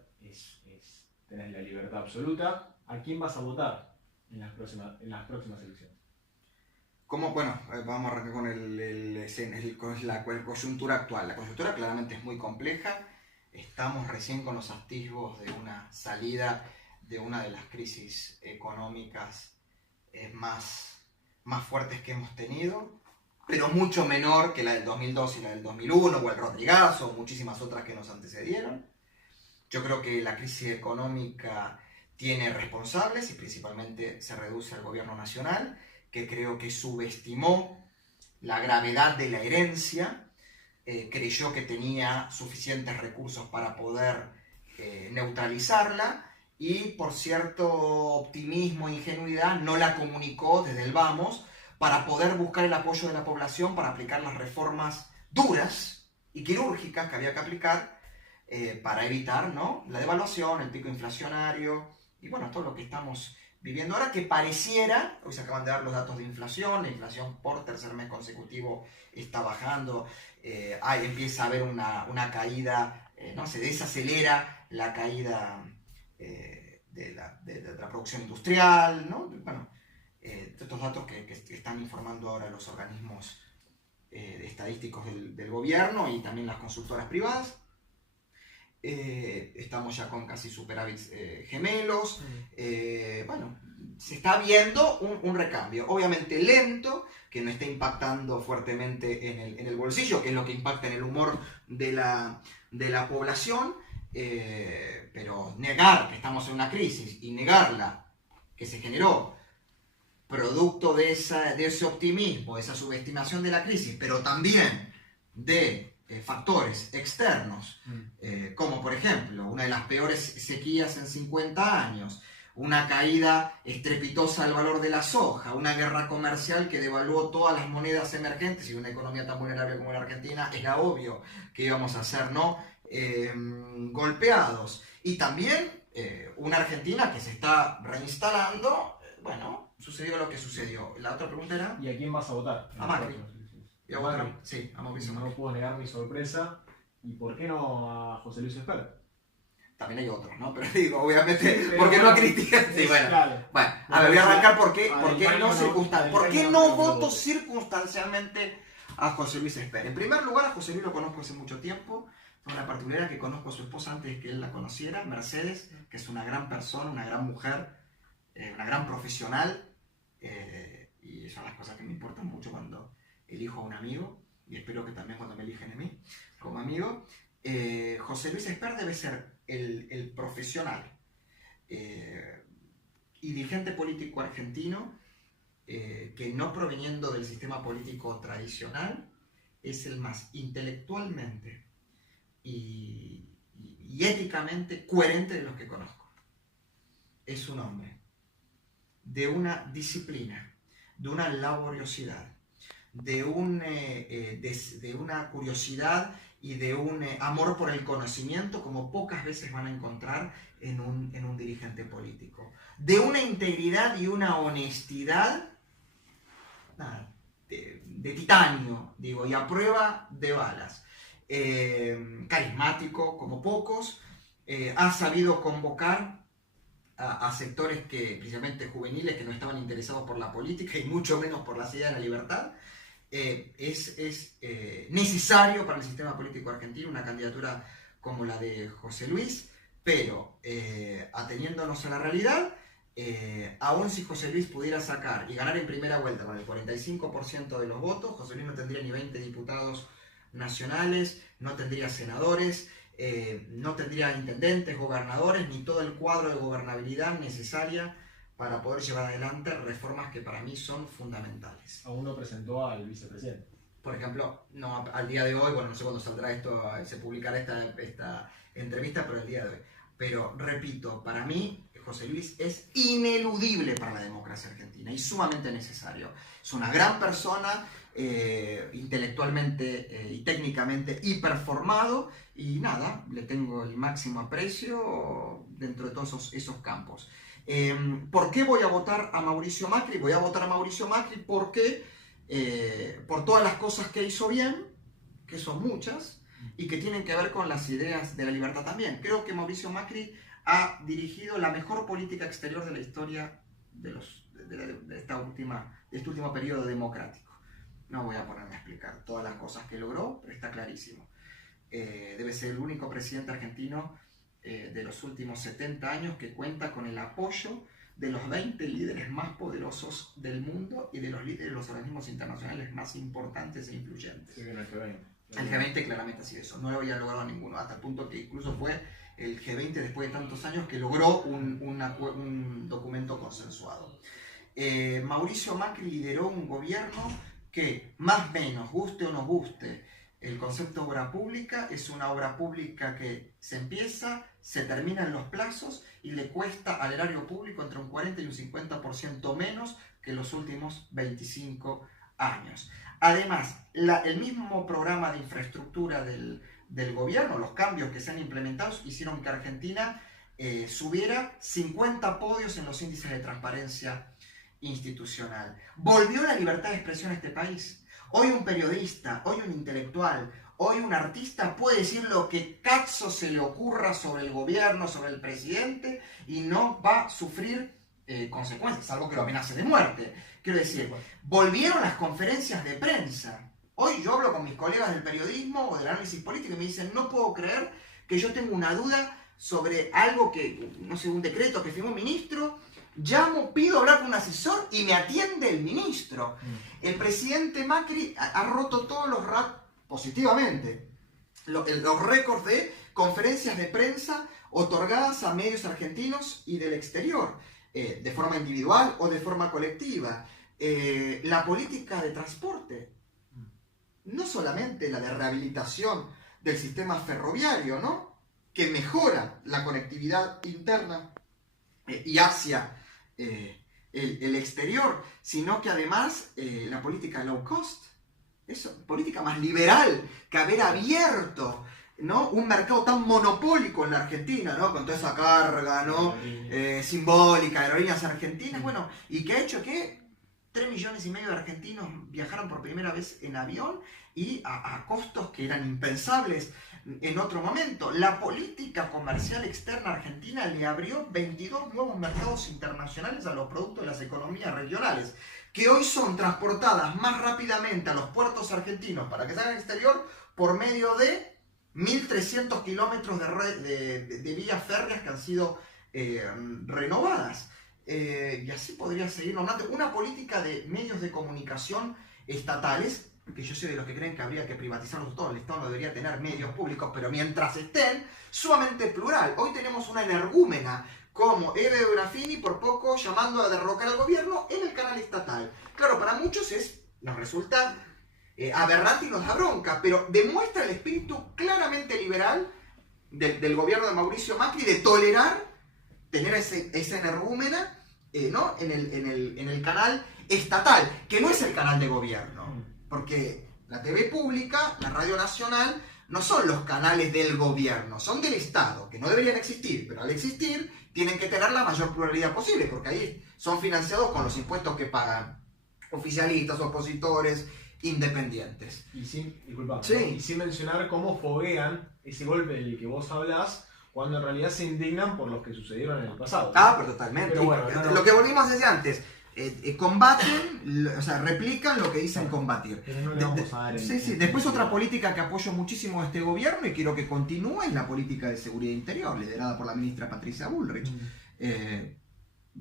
tenés la libertad absoluta, ¿a quién vas a votar en las próximas elecciones? Bueno, vamos a arrancar con la coyuntura actual. La coyuntura claramente es muy compleja. Estamos recién con los atisbos de una salida de una de las crisis económicas más fuertes que hemos tenido, pero mucho menor que la del 2002 y la del 2001, o el Rodrigazo, o muchísimas otras que nos antecedieron. Yo creo que la crisis económica tiene responsables y principalmente se reduce al gobierno nacional, que creo que subestimó la gravedad de la herencia, creyó que tenía suficientes recursos para poder neutralizarla y por cierto optimismo e ingenuidad no la comunicó desde el vamos para poder buscar el apoyo de la población para aplicar las reformas duras y quirúrgicas que había que aplicar para evitar, ¿no?, la devaluación, el pico inflacionario y bueno, todo lo que estamos viviendo ahora, que pareciera, hoy se acaban de dar los datos de inflación, la inflación por tercer mes consecutivo está bajando, empieza a haber una caída, se desacelera la caída de la producción industrial, ¿no? Bueno, estos datos que están informando ahora los organismos estadísticos del gobierno y también las consultoras privadas. Estamos ya con casi superávits gemelos. Bueno, se está viendo un recambio, obviamente lento, que no está impactando fuertemente en el bolsillo, que es lo que impacta en el humor de la población, pero negar que estamos en una crisis y negarla, que se generó producto de ese optimismo, esa subestimación de la crisis, pero también de factores externos, como por ejemplo una de las peores sequías en 50 años, una caída estrepitosa del valor de la soja, una guerra comercial que devaluó todas las monedas emergentes, y una economía tan vulnerable como la Argentina, era obvio que íbamos a ser, ¿no?, golpeados. Y también una Argentina que se está reinstalando. Bueno, sucedió lo que sucedió. La otra pregunta era... ¿Y a quién vas a votar? A Macri. ¿Y a Macri? Sí, a Mauricio No Macri. puedo negar mi sorpresa. ¿Y por qué no a José Luis Espert? También hay otros, ¿no? Pero digo, obviamente, Sí, pero ¿por qué no a bueno, Cristian? Sí, bueno. Claro. Bueno, a ver, voy a arrancar por qué no voto voto circunstancialmente a José Luis Espert. En primer lugar, a José Luis lo conozco hace mucho tiempo. Fue una particularidad que conozco a su esposa antes de que él la conociera, Mercedes, que es una gran persona, una gran mujer, una gran profesional. Y son las cosas que me importan mucho cuando elijo a un amigo, y espero que también cuando me eligen a mí como amigo. José Luis Espert debe ser el profesional y dirigente político argentino que, no proveniendo del sistema político tradicional, es el más intelectualmente y éticamente coherente de los que conozco. Es un hombre de una disciplina, de una laboriosidad, de una curiosidad y de un amor por el conocimiento como pocas veces van a encontrar en un dirigente político. De una integridad y una honestidad de titanio, digo, y a prueba de balas. Carismático como pocos, ha sabido convocar a sectores principalmente juveniles, que no estaban interesados por la política y mucho menos por las ideas de la libertad. Es necesario para el sistema político argentino una candidatura como la de José Luis, pero ateniéndonos a la realidad, aún si José Luis pudiera sacar y ganar en primera vuelta con el 45% de los votos, José Luis no tendría ni 20 diputados nacionales, no tendría senadores, no tendría intendentes, gobernadores, ni todo el cuadro de gobernabilidad necesaria para poder llevar adelante reformas que para mí son fundamentales. Aún no presentó al vicepresidente. Por ejemplo, no, al día de hoy, bueno, no sé cuándo saldrá esto, se publicará esta entrevista, pero el día de hoy. Pero repito, para mí José Luis es ineludible para la democracia argentina y sumamente necesario. Es una gran persona, intelectualmente y técnicamente hiperformado, y nada, le tengo el máximo aprecio dentro de todos esos campos. ¿Por qué voy a votar a Mauricio Macri? Voy a votar a Mauricio Macri porque por todas las cosas que hizo bien, que son muchas, y que tienen que ver con las ideas de la libertad también. Creo que Mauricio Macri ha dirigido la mejor política exterior de la historia de este último periodo democrático. No voy a ponerme a explicar todas las cosas que logró, pero está clarísimo. Debe ser el único presidente argentino de los últimos 70 años que cuenta con el apoyo de los 20 líderes más poderosos del mundo y de los líderes de los organismos internacionales más importantes e influyentes. Sí, el G20. El G20 claramente ha sido eso, no lo había logrado ninguno, hasta el punto que incluso fue el G20 después de tantos años que logró un documento consensuado. Mauricio Macri lideró un gobierno que, más o menos, guste o no guste, el concepto de obra pública es una obra pública que se empieza, se termina en los plazos y le cuesta al erario público entre un 40 y un 50% menos que los últimos 25 años. Además, el mismo programa de infraestructura del gobierno, los cambios que se han implementado, hicieron que Argentina subiera 50 podios en los índices de transparencia institucional. Volvió la libertad de expresión a este país. Hoy un periodista, hoy un intelectual, hoy un artista puede decir lo que cazzo se le ocurra sobre el gobierno, sobre el presidente, y no va a sufrir consecuencias, salvo que lo amenace de muerte. Quiero decir, volvieron las conferencias de prensa. Hoy yo hablo con mis colegas del periodismo o del análisis político y me dicen, no puedo creer que yo tengo una duda sobre algo que, no sé, un decreto que firmó un ministro. Llamo, pido hablar con un asesor y me atiende el ministro. El presidente Macri ha roto todos los positivamente los récords de conferencias de prensa otorgadas a medios argentinos y del exterior, de forma individual o de forma colectiva. La política de transporte, no solamente la de rehabilitación del sistema ferroviario, ¿no?, que mejora la conectividad interna y hacia el exterior, sino que además la política low cost, política más liberal, que haber abierto, ¿no?, un mercado tan monopólico en la Argentina, ¿no?, con toda esa carga, ¿no?, simbólica de aerolíneas argentinas, bueno, y que ha hecho que 3,5 millones de argentinos viajaron por primera vez en avión y a costos que eran impensables en otro momento. La política comercial externa argentina le abrió 22 nuevos mercados internacionales a los productos de las economías regionales, que hoy son transportadas más rápidamente a los puertos argentinos para que salgan al exterior por medio de 1.300 kilómetros de vías férreas que han sido renovadas. Y así podría seguir nombrando una política de medios de comunicación estatales, que yo soy de los que creen que habría que privatizarlos todos, el Estado no debería tener medios públicos, pero mientras estén, sumamente plural. Hoy tenemos una energúmena como Eve Grafini, por poco llamando a derrocar al gobierno en el canal estatal. Claro, para muchos nos resulta aberrante y nos da bronca, pero demuestra el espíritu claramente liberal del gobierno de Mauricio Macri de tolerar tener esa energúmena ¿no?, en el canal estatal, que no es el canal de gobierno, porque la TV pública, la Radio Nacional, no son los canales del gobierno, son del Estado, que no deberían existir, pero al existir tienen que tener la mayor pluralidad posible, porque ahí son financiados con los impuestos que pagan oficialistas, opositores, independientes. Y disculpa, sí, ¿no?, y sin mencionar cómo foguean ese golpe del que vos hablás, cuando en realidad se indignan por los que sucedieron en el pasado. Ah, pero totalmente. Pero bueno, lo que volvimos desde antes, combaten, o sea, replican lo que dicen combatir. Pero no le vamos a dar sí. Después otra política que apoyo muchísimo a este gobierno y quiero que continúe es la política de seguridad interior, liderada por la ministra Patricia Bullrich.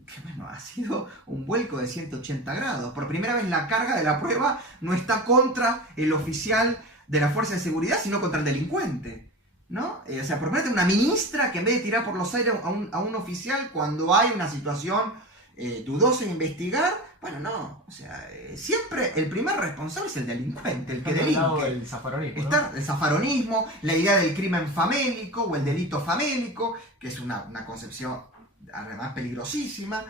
que bueno, ha sido un vuelco de 180 grados. Por primera vez la carga de la prueba no está contra el oficial de la fuerza de seguridad, sino contra el delincuente, ¿no? O sea, por primera vez una ministra que en vez de tirar por los aires a un oficial cuando hay una situación dudosa en investigar, bueno, no, o sea, siempre el primer responsable es el delincuente, el que delinque. El zafaronismo, ¿no? El zafaronismo, la idea del crimen famélico o el delito famélico, que es una concepción además peligrosísima.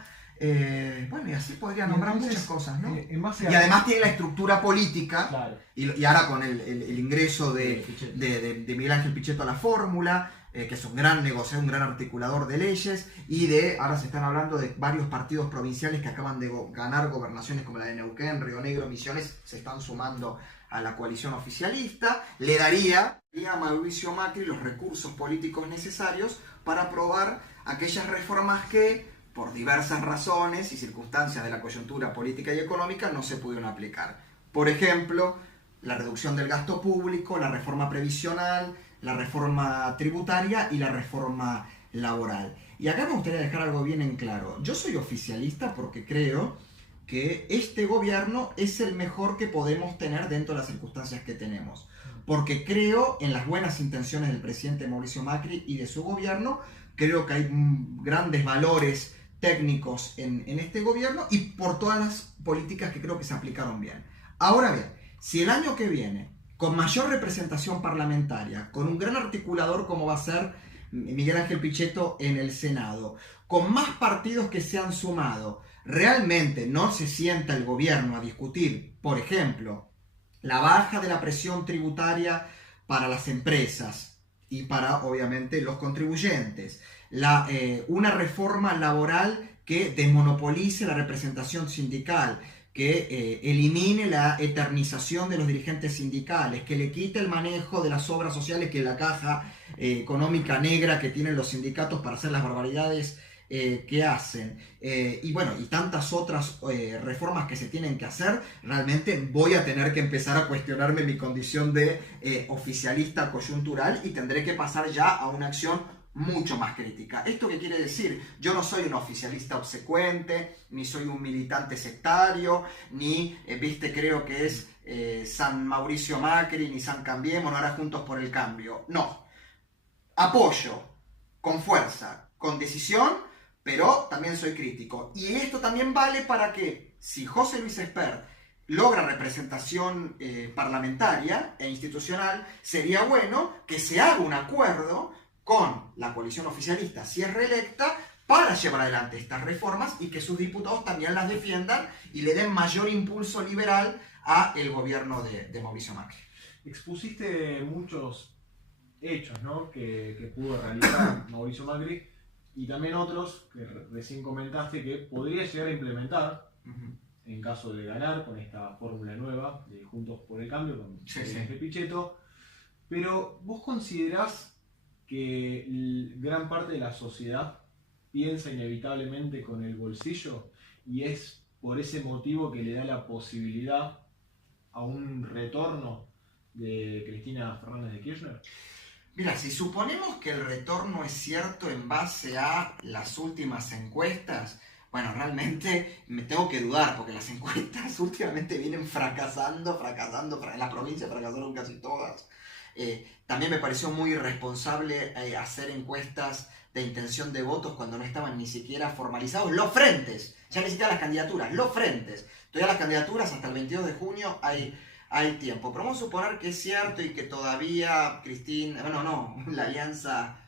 Bueno, y así podría nombrar muchas cosas, ¿no? Y además tiene la estructura política, claro. y ahora con el ingreso de Miguel Ángel Pichetto a la fórmula, que es un gran negociador, un gran articulador de leyes, y ahora se están hablando de varios partidos provinciales que acaban de ganar gobernaciones como la de Neuquén, Río Negro, Misiones, se están sumando a la coalición oficialista, le daría a Mauricio Macri los recursos políticos necesarios para aprobar aquellas reformas que, por diversas razones y circunstancias de la coyuntura política y económica, no se pudieron aplicar. Por ejemplo, la reducción del gasto público, la reforma previsional, la reforma tributaria y la reforma laboral. Y acá me gustaría dejar algo bien en claro. Yo soy oficialista porque creo que este gobierno es el mejor que podemos tener dentro de las circunstancias que tenemos. Porque creo en las buenas intenciones del presidente Mauricio Macri y de su gobierno. Creo que hay grandes valores técnicos en este gobierno y por todas las políticas que creo que se aplicaron bien. Ahora bien, si el año que viene, con mayor representación parlamentaria, con un gran articulador como va a ser Miguel Ángel Pichetto en el Senado, con más partidos que se han sumado, realmente no se sienta el gobierno a discutir, por ejemplo, la baja de la presión tributaria para las empresas y para, obviamente, los contribuyentes, una reforma laboral que desmonopolice la representación sindical, que elimine la eternización de los dirigentes sindicales, que le quite el manejo de las obras sociales, que es la caja económica negra que tienen los sindicatos para hacer las barbaridades que hacen, y bueno, y tantas otras reformas que se tienen que hacer. Realmente voy a tener que empezar a cuestionarme mi condición de oficialista coyuntural y tendré que pasar ya a una acción mucho más crítica. ¿Esto qué quiere decir? Yo no soy un oficialista obsecuente, ni soy un militante sectario, ni, creo que es San Mauricio Macri, ni San Cambiemos, no ahora Juntos por el Cambio. No. Apoyo, con fuerza, con decisión, pero también soy crítico. Y esto también vale para que, si José Luis Espert logra representación parlamentaria e institucional, sería bueno que se haga un acuerdo con la coalición oficialista, si es reelecta, para llevar adelante estas reformas y que sus diputados también las defiendan y le den mayor impulso liberal a el gobierno de Mauricio Macri. Expusiste muchos hechos, ¿no?, que pudo realizar Mauricio Macri y también otros que recién comentaste que podría llegar a implementar en caso de ganar con esta fórmula nueva de Juntos por el Cambio, con Miguel Pichetto. Pero ¿vos considerás que gran parte de la sociedad piensa inevitablemente con el bolsillo y es por ese motivo que le da la posibilidad a un retorno de Cristina Fernández de Kirchner? Mira, si suponemos que el retorno es cierto en base a las últimas encuestas, bueno, realmente me tengo que dudar, porque las encuestas últimamente vienen fracasando, en la provincia fracasaron casi todas. También me pareció muy irresponsable hacer encuestas de intención de votos cuando no estaban ni siquiera formalizados los frentes, ya ni siquiera las candidaturas, los frentes. Todavía las candidaturas hasta el 22 de junio hay tiempo, pero vamos a suponer que es cierto y que todavía la alianza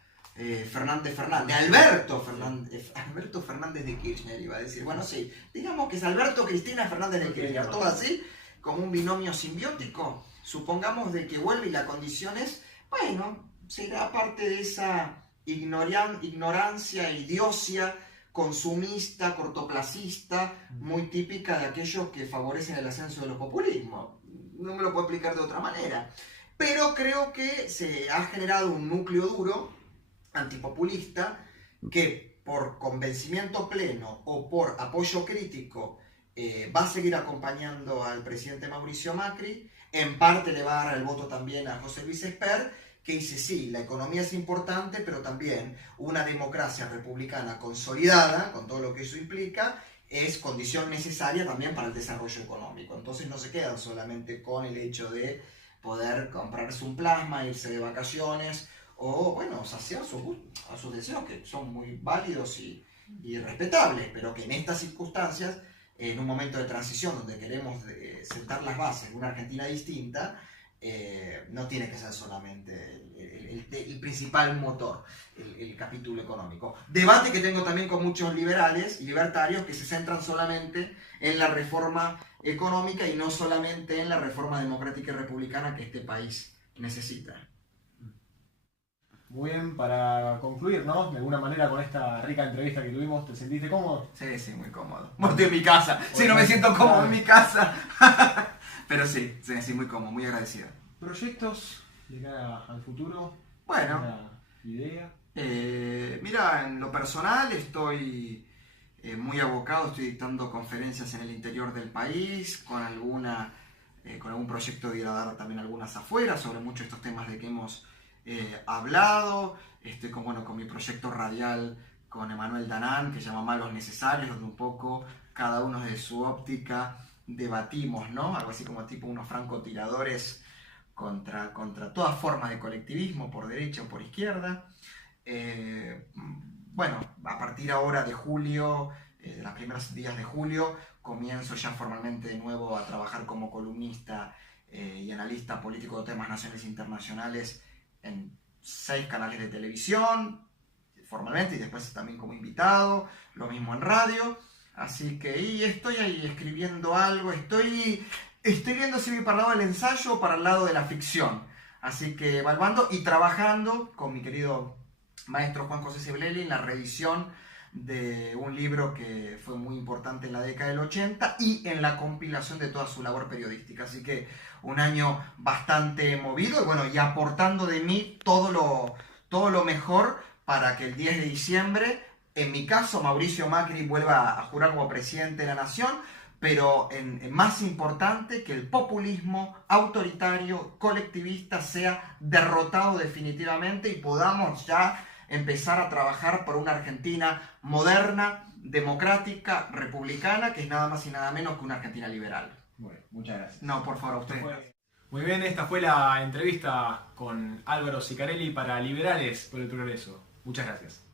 Alberto Fernández de Kirchner, iba a decir, bueno, sí, digamos que es Alberto Cristina Fernández de Kirchner, todo así, como un binomio simbiótico. Supongamos de que vuelve y la condición es, bueno, será parte de esa ignorancia, idiocia, consumista, cortoplacista, muy típica de aquellos que favorecen el ascenso de los populismos. No me lo puedo explicar de otra manera. Pero creo que se ha generado un núcleo duro, antipopulista, que por convencimiento pleno o por apoyo crítico va a seguir acompañando al presidente Mauricio Macri. En parte le va a dar el voto también a José Luis Espert, que dice, sí, la economía es importante, pero también una democracia republicana consolidada, con todo lo que eso implica, es condición necesaria también para el desarrollo económico. Entonces no se quedan solamente con el hecho de poder comprarse un plasma, irse de vacaciones, o bueno, saciar a sus deseos, que son muy válidos y respetables, pero que en estas circunstancias, en un momento de transición donde queremos sentar las bases de una Argentina distinta, no tiene que ser solamente el principal motor, el capítulo económico. Debate que tengo también con muchos liberales y libertarios que se centran solamente en la reforma económica y no solamente en la reforma democrática y republicana que este país necesita. Muy bien, para concluir, ¿no? De alguna manera con esta rica entrevista que tuvimos, ¿te sentiste cómodo? Sí, sí, muy cómodo. Bueno, estoy en mi casa. Sí, no me siento cómodo en mi casa. Pero sí, muy cómodo, muy agradecido. ¿Proyectos de cara al futuro? Bueno. ¿Una idea? Mira, en lo personal estoy muy abocado, estoy dictando conferencias en el interior del país, con algún proyecto de ir a dar también algunas afuera sobre muchos de estos temas de que hemos hablado. Estoy con mi proyecto radial con Emanuel Danán, que se llama Malos Necesarios, donde un poco cada uno desde su óptica debatimos, ¿no? Algo así como tipo unos francotiradores contra todas formas de colectivismo, por derecha o por izquierda. A partir ahora de julio, de los primeros días de julio, comienzo ya formalmente de nuevo a trabajar como columnista y analista político de temas nacionales e internacionales en 6 canales de televisión, formalmente, y después también como invitado, lo mismo en radio. Así que estoy ahí escribiendo algo, estoy viendo si voy para el lado del ensayo o para el lado de la ficción. Así que evaluando y trabajando con mi querido maestro Juan José Seblelli en la revisión de un libro que fue muy importante en la década del 80 y en la compilación de toda su labor periodística. Así que un año bastante movido y aportando de mí todo lo mejor para que el 10 de diciembre, en mi caso, Mauricio Macri vuelva a jurar como presidente de la nación, pero más importante, que el populismo autoritario, colectivista sea derrotado definitivamente y podamos ya empezar a trabajar por una Argentina moderna, democrática, republicana, que es nada más y nada menos que una Argentina liberal. Bueno, muchas gracias. No, por favor, a usted. Muy bien, esta fue la entrevista con Álvaro Sicarelli para Liberales por el Progreso. Muchas gracias.